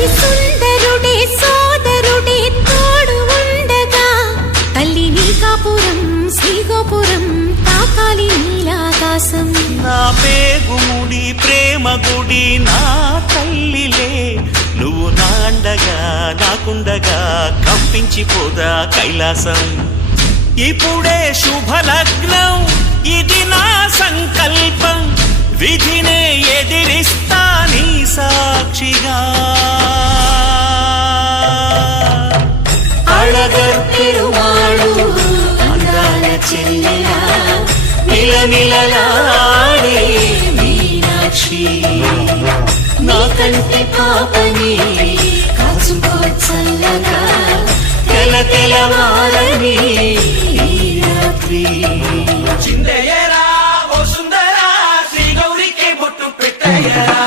అతి సుందరుడే సోదరుడే తోడు ఉండగా తల్లి నీ కాపురం శ్రీగోపురం తాకాలి నీలాకాశం. నా పేగుముడి ప్రేమ గుడి నా తల్లిలే నువ్వు నాండగా నాకుండగా కంపించిపోదా కైలాసం. ఇప్పుడే శుభలగ్నం ఇది నా సంకల్పం విధినే ఎదిరిస్తా నీ సాక్షిగా. అళగర్ పెరుమాళు అందాల చెల్లెలా నిలనిలలాడే మీనాక్షి నా కంటి పాపని కాచుకో చల్లగా తెల తెలవారని ఈ రాత్రి. చిందయ్యరా ఓ సుందరా శ్రీ గౌరికి బొట్టు పెట్టయ్యరా.